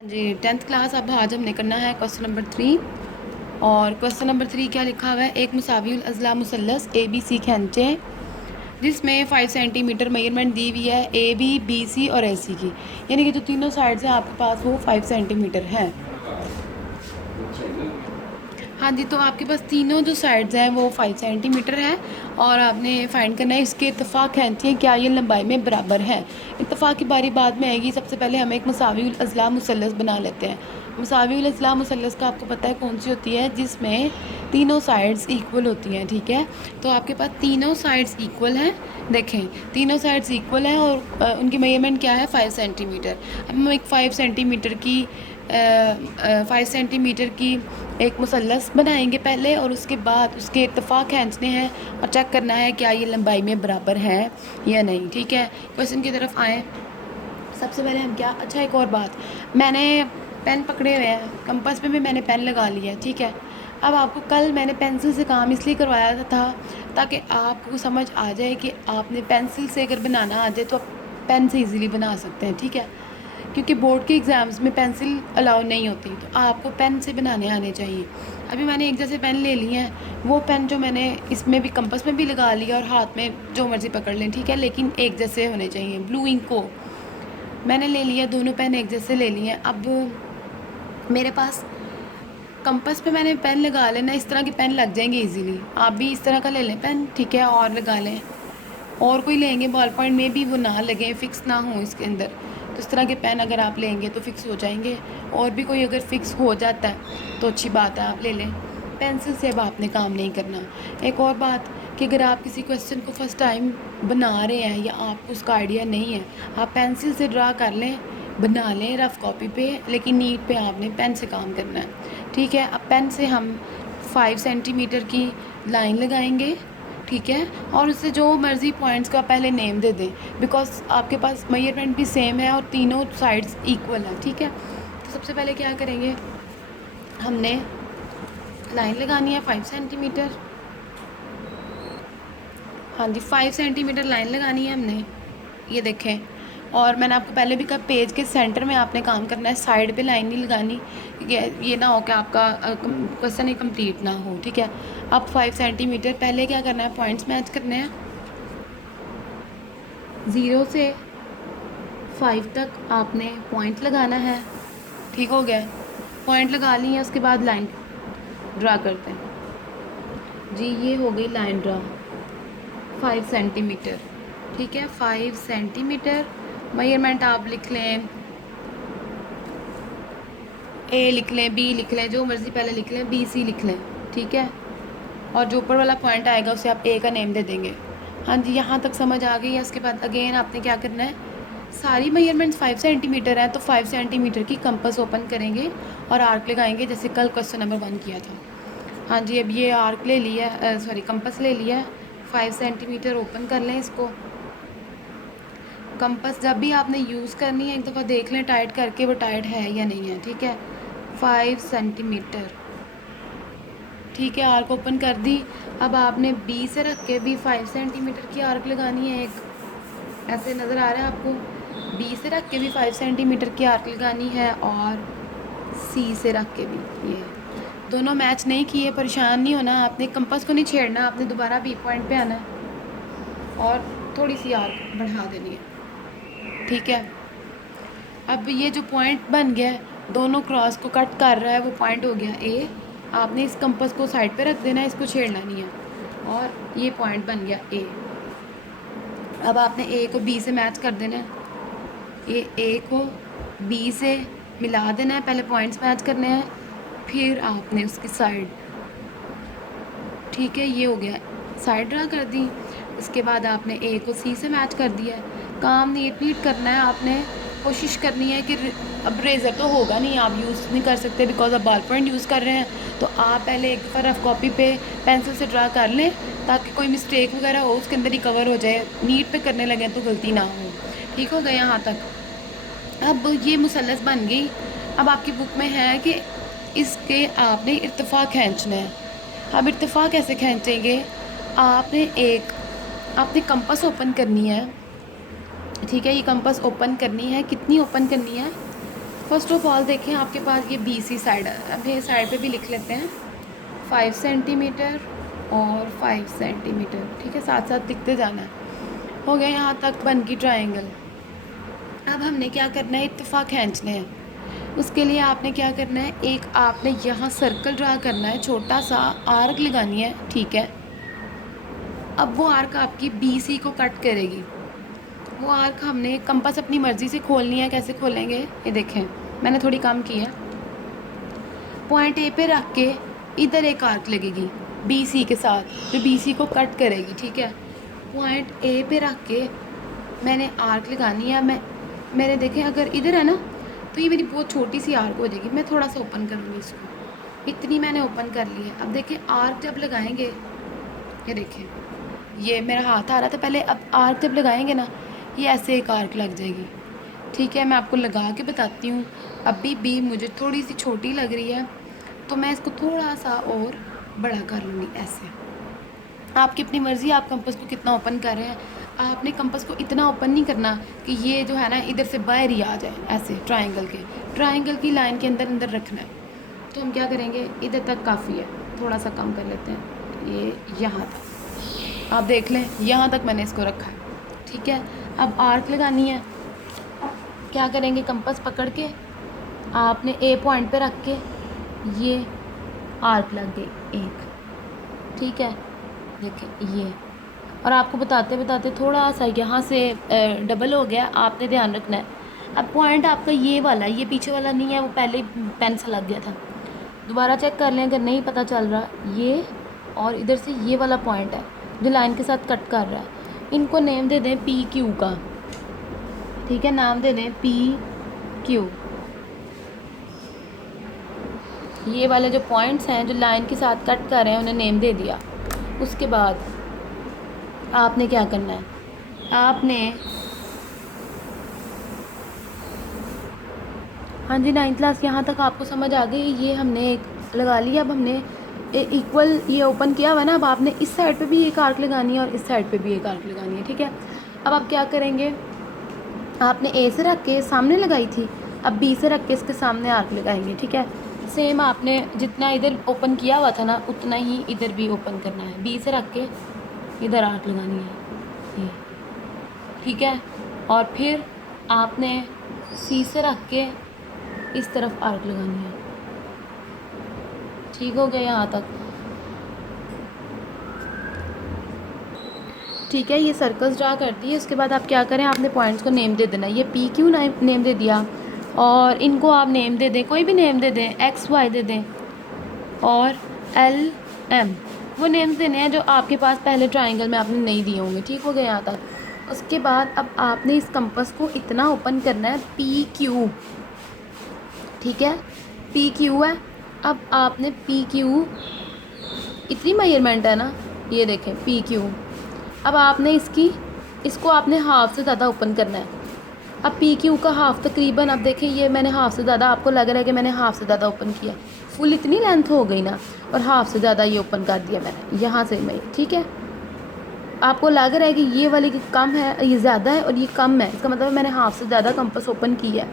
जी 10th class. अब आज हमने करना है क्वेश्चन नंबर 3। और क्वेश्चन नंबर 3 क्या लिखा हुआ है, एक मुसावियुल अज़ला मुसल्लस ए बी सी खींचे जिसमें 5 सेंटीमीटर मेजरमेंट दी हुई है ए बी बी सी और ए सी की, यानी कि जो तीनों साइड्स हैं आपके पास वो 5 सेंटीमीटर हैं। हाँ जी, तो आपके पास तीनों जो साइड्स हैं वो 5 सेंटीमीटर है और आपने फाइंड करना है इसके इत्तेफाक खींचिए क्या ये लंबाई में बराबर है। इत्तेफाक की बारी बाद में आएगी। सबसे पहले हम एक मुसावियुल अज़ला मुसल्लस बना लेते हैं। मुसावियुल अज़ला मुसल्लस का आपको पता है कौन सी होती है, जिसमें तीनों साइड्स इक्वल होती हैं। ठीक है, तो आपके पास तीनों साइड्स इक्वल हैं। देखें, तीनों साइड्स इक्वल हैं और उनकी मेजरमेंट क्या है, 5 सेंटीमीटर। अब हम एक 5 सेंटीमीटर की 5 सेंटीमीटर की एक मुसल्लस बनाएंगे पहले, और उसके बाद उसके इत्तेफाक खींचने हैं और चेक करना है क्या ये लंबाई में बराबर है या नहीं। ठीक है, क्वेश्चन की तरफ आएँ। सबसे पहले हम क्या, अच्छा एक और बात, मैंने पेन पकड़े हुए हैं, कंपास पे भी मैंने पेन लगा लिया है। ठीक है, अब आपको कल मैंने पेंसिल से काम इसलिए करवाया था ताकि आपको समझ आ जाए कि आपने पेंसिल से अगर बनाना आ जाए तो आप पेन से इजीली बना सकते हैं। ठीक है, क्योंकि बोर्ड के एग्ज़ाम्स में पेंसिल अलाउ नहीं होती, तो आपको पेन से बनाने आने चाहिए। अभी मैंने एक जैसे पेन ले लिए हैं, वो पेन जो मैंने इसमें भी कंपास में भी लगा लिया और हाथ में जो मर्ज़ी पकड़ लें। ठीक है, लेकिन एक जैसे होने चाहिए। ब्लू इंक को मैंने ले लिया, दोनों पेन एक जैसे ले लिए। अब मेरे पास कंपास पे मैंने पेन लगा लेना, इस तरह के पेन लग जाएंगे इजीली। आप भी इस तरह का ले लें पेन, ठीक है, और लगा लें। और कोई लेंगे बॉल पॉइंट में भी वो ना लगे, फिक्स ना हो इसके अंदर, तो इस तरह के पेन अगर आप लेंगे तो फिक्स हो जाएंगे। और भी कोई अगर फिक्स हो जाता है तो अच्छी बात है, आप ले लें। पेंसिल से अब आपने काम नहीं करना। एक और बात कि अगर आप किसी क्वेश्चन को फर्स्ट टाइम बना रहे हैं या आपको उसका आइडिया नहीं है, आप पेंसिल से ड्रा कर लें, बना लें रफ़ कॉपी पे, लेकिन नीट पे आपने पेन से काम करना है। ठीक है, अब पेन से हम 5 सेंटीमीटर की लाइन लगाएंगे। ठीक है, और उससे जो मर्ज़ी पॉइंट्स का पहले नेम दे दें, बिकॉज आपके पास मेजरमेंट भी सेम है और तीनों साइड्स इक्वल है। ठीक है, तो सबसे पहले क्या करेंगे, हमने लाइन लगानी है 5 सेंटीमीटर। हाँ जी, 5 सेंटीमीटर लाइन लगानी है हमने, ये देखें। और मैंने आपको पहले भी कहा, पेज के सेंटर में आपने काम करना है, साइड पे लाइन नहीं लगानी। ये ना हो कि आपका क्वेश्चन ही कंप्लीट ना हो। ठीक है, अब 5 सेंटीमीटर पहले क्या करना है, पॉइंट्स मैच करने हैं। 0 से 5 तक आपने पॉइंट लगाना है। ठीक हो गया, पॉइंट लगा ली है, उसके बाद लाइन ड्रा करते हैं जी। ये हो गई लाइन ड्रा 5 सेंटीमीटर। ठीक है, 5 सेंटीमीटर मेजरमेंट आप लिख लें, ए लिख लें, बी लिख लें, जो मर्ज़ी पहले लिख लें, बी सी लिख लें। ठीक है, और जो ऊपर वाला पॉइंट आएगा उसे आप ए का नेम दे देंगे। हाँ जी, यहाँ तक समझ आ गई है। इसके बाद अगेन आपने क्या करना है, सारी मेजरमेंट्स 5 सेंटीमीटर है तो 5 सेंटीमीटर की कंपास ओपन करेंगे और आर्क लगाएंगे, जैसे कल क्वेश्चन नंबर 1 किया था। हाँ जी, अब ये आर्क ले लिया, सॉरी कंपास ले लिया, 5 सेंटीमीटर ओपन कर लें इसको। कंपास जब भी आपने यूज़ करनी है एक दफ़ा देख लें टाइट करके वो टाइट है या नहीं है। ठीक है, 5 सेंटीमीटर। ठीक है, आर्क ओपन कर दी। अब आपने बी से रख के भी 5 सेंटीमीटर की आर्क लगानी है एक, ऐसे नज़र आ रहा है आपको। बी से रख के भी 5 सेंटीमीटर की आर्क लगानी है और सी से रख के भी। ये दोनों मैच नहीं किए, परेशान नहीं होना, आपने कंपास को नहीं छेड़ना, आपने दोबारा बी पॉइंट पे आना है और थोड़ी सी आर्क बढ़ा देनी है। ठीक है, अब ये जो पॉइंट बन गया है, दोनों क्रॉस को कट कर रहा है, वो पॉइंट हो गया ए। आपने इस कंपास को साइड पे रख देना है, इसको छेड़ना नहीं है, और ये पॉइंट बन गया ए। अब आपने ए को बी से मैच कर देना है, ये ए को बी से मिला देना है, पहले पॉइंट्स मैच करने हैं, फिर आपने उसकी साइड, ठीक है, ये हो गया, साइड ड्रा कर दी। उसके बाद आपने ए को सी से मैच कर दिया है। काम नीट नीट करना है आपने, कोशिश करनी है कि अब रेज़र तो होगा नहीं, आप यूज़ नहीं कर सकते बिकॉज आप बॉल पॉइंट यूज़ कर रहे हैं, तो आप पहले एक दफ़ा रफ कॉपी पे पेंसिल से ड्रा कर लें ताकि कोई मिस्टेक वगैरह हो उसके अंदर रिकवर हो जाए, नीट पे करने लगे तो गलती ना हो। ठीक हो गया यहाँ तक। अब ये मुसल्लस बन गई। अब आपकी बुक में है कि इसके आपने इर्तिफ़ा खींचना है। अब इर्तिफ़ा कैसे खींचेंगे, आपने कंपास ओपन करनी है। ठीक है, ये कंपास ओपन करनी है, कितनी ओपन करनी है, फर्स्ट ऑफ ऑल देखें आपके पास ये BC साइड है, अब ये साइड पे भी लिख लेते हैं 5 सेंटीमीटर और 5 सेंटीमीटर, ठीक है, साथ साथ लिखते जाना है। हो गया यहाँ तक बन की ट्राइंगल। अब हमने क्या करना है, इत्तेफाक खींचने हैं। उसके लिए आपने क्या करना है, एक आपने यहाँ सर्कल ड्रा करना है, छोटा सा आर्क लगानी है, ठीक है। अब वो आर्क आपकी BC को कट करेगी। वो आर्क हमने कंपास अपनी मर्ज़ी से खोलनी है। कैसे खोलेंगे, ये देखें मैंने थोड़ी कम की है। पॉइंट A पे रख के इधर एक आर्क लगेगी BC के साथ, जो BC को कट करेगी, ठीक है। पॉइंट A पे रख के मैंने आर्क लगानी है। मैंने देखें अगर इधर है ना, तो ये मेरी बहुत छोटी सी आर्क हो जाएगी। मैं थोड़ा सा ओपन करूँगी इसको, इतनी मैंने ओपन कर ली है। अब देखें आर्क जब लगाएंगे, ये देखें ये मेरा हाथ आ रहा था पहले, अब आर्क जब लगाएंगे ना, ये ऐसे एक आर्क लग जाएगी, ठीक है। मैं आपको लगा के बताती हूँ। अभी भी मुझे थोड़ी सी छोटी लग रही है, तो मैं इसको थोड़ा सा और बड़ा कर लूँगी ऐसे। आपकी अपनी मर्ज़ी, आप कंपास को कितना ओपन कर रहे हैं। आपने कंपास को इतना ओपन नहीं करना कि ये जो है ना इधर से बाहर ही आ जाए, ऐसे ट्राइंगल की लाइन के अंदर अंदर रखना है। तो हम क्या करेंगे, इधर तक काफ़ी है, थोड़ा सा कम कर लेते हैं, ये यहाँ तक आप देख लें, यहाँ तक मैंने इसको रखा है, ठीक है। अब आर्क लगानी है। क्या करेंगे, कंपास पकड़ के आपने A पॉइंट पे रख के ये आर्क लग गई एक, ठीक है। देखिए ये, और आपको बताते बताते थोड़ा सा यहाँ से डबल हो गया, आपने ध्यान रखना है। अब पॉइंट आपका ये वाला, ये पीछे वाला नहीं है, वो पहले पेन से लग गया था। दोबारा चेक कर लें अगर नहीं पता चल रहा, ये और इधर से ये वाला पॉइंट है जो लाइन के साथ कट कर रहा है। इनको नेम दे दें PQ का, ठीक है, नाम दे दें PQ। ये वाले जो पॉइंट्स हैं जो लाइन के साथ कट कर रहे हैं, उन्हें नेम दे दिया। उसके बाद आपने क्या करना है, आपने, हाँ जी 9th क्लास यहाँ तक आपको समझ आ गई। ये हमने एक लगा लिया। अब हमने इक्वल ये ओपन किया हुआ ना, अब आपने इस साइड पे भी एक आर्क लगानी है और इस साइड पे भी एक आर्क लगानी है, ठीक है। अब आप क्या करेंगे, आपने A से रख के सामने लगाई थी, अब B से रख के इसके सामने आर्क लगाएंगे, ठीक है। सेम आपने जितना इधर ओपन किया हुआ था ना, उतना ही इधर भी ओपन करना है। B से रख के इधर आर्क लगानी है ये, ठीक है। और फिर आपने C से रख के इस तरफ आर्क लगानी है, ठीक हो गया यहाँ तक, ठीक है। ये सर्कल्स ड्रा करती है। उसके बाद आप क्या करें, आपने पॉइंट्स को नेम दे देना। ये PQ नेम दे दिया, और इनको आप नेम दे दें, कोई भी नेम दे दें, XY दे दें, और LM वो नेम्स देने हैं जो आपके पास पहले ट्राइंगल में आपने नहीं दिए होंगे, ठीक हो गया यहाँ तक। उसके बाद अब आपने इस कंपास को इतना ओपन करना है PQ, ठीक है, PQ है। अब आपने PQ इतनी मेजरमेंट है ना, ये देखें PQ। अब आपने इसको आपने हाफ से ज़्यादा ओपन करना है। अब PQ का हाफ तकरीबन, अब देखें ये मैंने हाफ से ज़्यादा, आपको लग रहा है कि मैंने हाफ से ज़्यादा ओपन किया, फुल इतनी लेंथ हो गई ना, और हाफ से ज़्यादा ये ओपन कर दिया मैंने यहाँ से मैं, ठीक है। आपको लग रहा है कि ये वाली की कम है, ये ज़्यादा है और ये कम है, इसका मतलब मैंने हाफ से ज़्यादा कंपास ओपन किया है।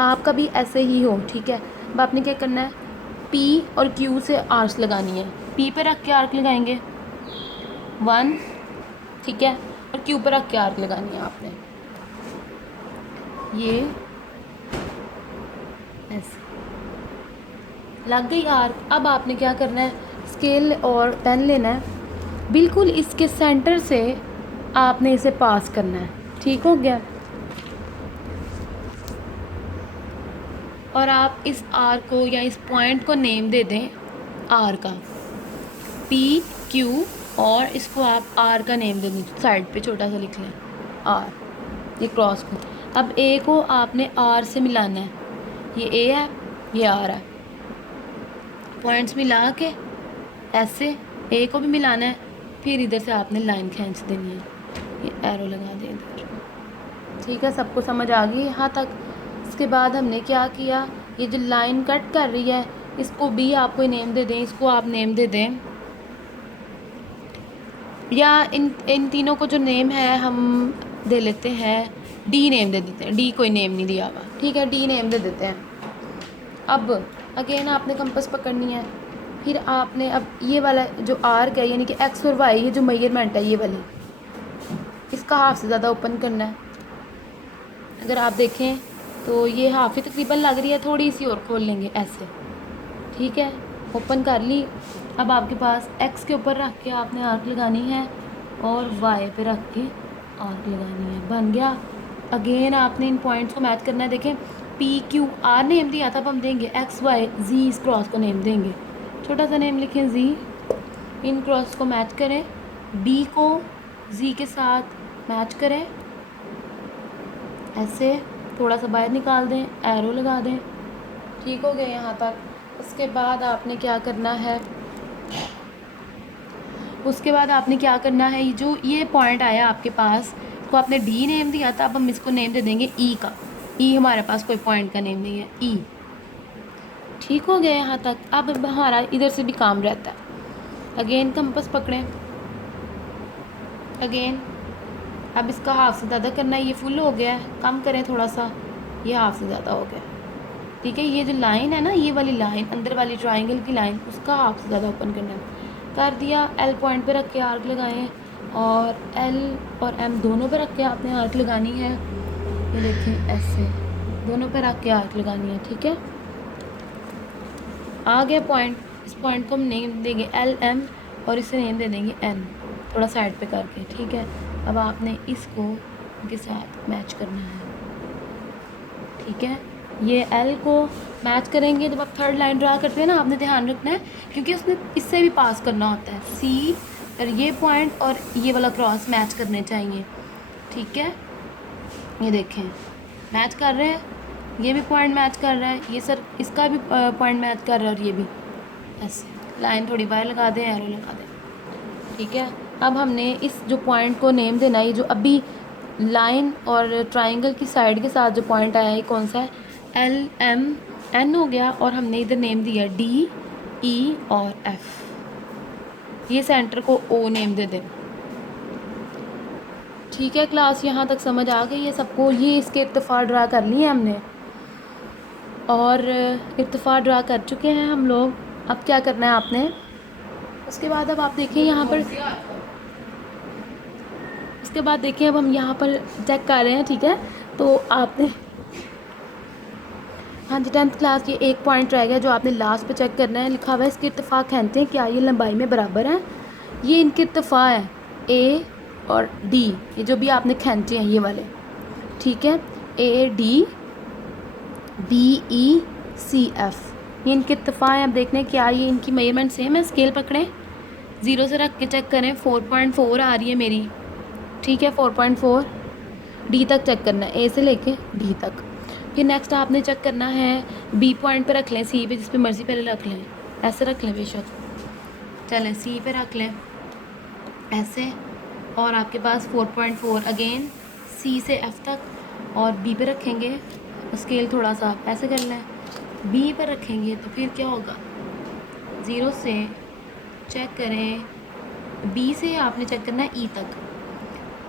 आपका भी ऐसे ही हो, ठीक है। अब आपने क्या करना है, P और Q से आर्क्स लगानी है। P पे रख के आर्क लगाएंगे 1, ठीक है, और Q पे रख के आर्क लगानी है आपने, ये ऐसे लग गई आर्क। अब आपने क्या करना है, स्केल और पेन लेना है, बिल्कुल इसके सेंटर से आपने इसे पास करना है, ठीक हो गया। और आप इस आर को या इस पॉइंट को नेम दे दें आर का, PQ, और इसको आप आर का नेम दे दें, साइड पे छोटा सा लिख लें आर, ये क्रॉस को। अब A को आपने R से मिलाना है, ये A है, ये R है, पॉइंट्स मिला के ऐसे A को भी मिलाना है, फिर इधर से आपने लाइन खींच देनी है, ये एरो लगा दें इधर, ठीक है। सबको समझ आ गई यहाँ तक। इसके बाद हमने क्या किया, ये जो लाइन कट कर रही है, इसको भी आप कोई नेम दे दें, इसको आप नेम दे दें, या इन तीनों को जो नेम है हम दे लेते हैं D नेम दे देते हैं, D कोई नेम नहीं दिया हुआ, ठीक है, D नेम दे देते हैं। अब अगेन आपने कंपास पकड़नी है, फिर आपने अब ये वाला जो आर्क है यानी कि एक्स और वाई, ये जो मेजरमेंट है ये वाली, इसका हाफ से ज़्यादा ओपन करना है। अगर आप देखें तो ये हाफ ही तकरीबन लग रही है, थोड़ी सी और खोल लेंगे ऐसे, ठीक है। ओपन कर ली। अब आपके पास एक्स के ऊपर रख के आपने आर्क लगानी है और वाई पे रख के आर्क लगानी है, बन गया। अगेन आपने इन पॉइंट्स को मैच करना है। देखें पी क्यू आर नेम दिया था, अब हम देंगे एक्स वाई जी, इस क्रॉस को नेम देंगे, छोटा सा नेम लिखें जी। इन क्रॉस को मैच करें, बी को जी के साथ मैच करें, ऐसे थोड़ा सा बाहर निकाल दें, एरो लगा दें, ठीक हो गए यहाँ तक। उसके बाद आपने क्या करना है, उसके बाद आपने क्या करना है, जो ये पॉइंट आया आपके पास तो आपने डी नेम दिया था, अब हम इसको नेम दे देंगे ई का। ई हमारे पास कोई पॉइंट का नेम नहीं है, ई, ठीक हो गया यहाँ तक। अब हमारा इधर से भी काम रहता है। अगेन कंपास पकड़ें, अगेन अब इसका हाफ से ज़्यादा करना है, ये फुल हो गया है, कम करें थोड़ा सा, ये हाफ से ज़्यादा हो गया, ठीक है। ये जो लाइन है ना, ये वाली लाइन अंदर वाली ट्राइंगल की लाइन, उसका हाफ से ज़्यादा ओपन करना है। कर दिया। एल पॉइंट पे रख के आर्क लगाएं और एल और एम दोनों पे रख के आपने आर्क लगानी है, ये देखें ऐसे दोनों पे रख के आर्क लगानी है, ठीक है। आ गया पॉइंट, इस पॉइंट को हम नेम देंगे एल एम और इसे नेम दे देंगे एन, थोड़ा साइड पे करके, ठीक है। अब आपने इसको के साथ मैच करना है, ठीक है। ये एल को मैच करेंगे। जब आप थर्ड लाइन ड्रा करते हैं ना, आपने ध्यान रखना है क्योंकि उसने इससे भी पास करना होता है, सी और ये पॉइंट और ये वाला क्रॉस मैच करने चाहिए, ठीक है। ये देखें मैच कर रहे हैं, ये भी पॉइंट मैच कर रहा है, ये सर इसका भी पॉइंट मैच कर रहा है, और ये भी ऐसे लाइन थोड़ी बाहर लगा दें, एरो लगा दें, ठीक है। अब हमने इस जो पॉइंट को नेम देना है, ये जो अभी लाइन और ट्राइंगल की साइड के साथ जो पॉइंट आया है कौन सा है, एल एम एन हो गया, और हमने इधर नेम दिया डी ई और एफ, ये सेंटर को ओ नेम दे दें, ठीक है। क्लास यहाँ तक समझ आ गई है सबको। ये इसके इत्तेफा ड्रा कर लिए हमने, और इत्तेफा ड्रा कर चुके हैं हम लोग। अब क्या करना है आपने, उसके बाद अब आप देखिए यहाँ पर, उसके बाद देखिए अब हम यहाँ पर चेक कर रहे हैं, ठीक है। तो आपने, हाँ जी 10th क्लास, ये एक पॉइंट रह गया जो आपने लास्ट पे चेक करना है। लिखा हुआ है इसके इत्तेफाक खींचते हैं, क्या ये लंबाई में बराबर हैं। ये इनके इत्तेफाक है ए और डी, ये जो भी आपने खींचे हैं ये वाले, ठीक है। A D B E C F, ये इनके इत्तेफाक हैं। अब देखने क्या ये इनकी मेजरमेंट सेम है। स्केल पकड़ें, 0 से रख के चेक करें, 4.4 आ रही है मेरी, ठीक है। 4.4 डी तक चेक करना है, ए से लेके डी तक। फिर नेक्स्ट आपने चेक करना है, बी पॉइंट पे रख लें, सी पे जिस पे मर्ज़ी पहले रख लें, ऐसे रख लें बेशक, चलें सी पे रख लें ऐसे, और आपके पास 4.4 अगेन सी से एफ तक, और बी पे रखेंगे, स्केल थोड़ा सा ऐसे कर लें, बी पे रखेंगे तो फिर क्या होगा, 0 से चेक करें, बी से आपने चेक करना है ई तक,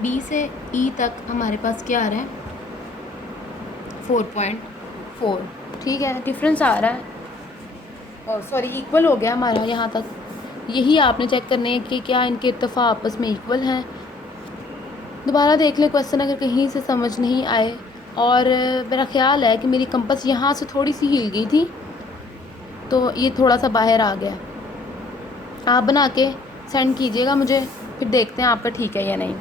बी से ई तक हमारे पास क्या आ रहा है 4.4, ठीक है। डिफरेंस आ रहा है, और सॉरी इक्वल हो गया हमारा यहाँ तक। यही आपने चेक करने हैं कि क्या इनके इत्तेफाक आपस में इक्वल हैं। दोबारा देख लें क्वेश्चन अगर कहीं से समझ नहीं आए। और मेरा ख्याल है कि मेरी कंपास यहाँ से थोड़ी सी हिल गई थी, तो ये थोड़ा सा बाहर आ गया। आप बना के सेंड कीजिएगा मुझे, फिर देखते हैं आपका ठीक है या नहीं।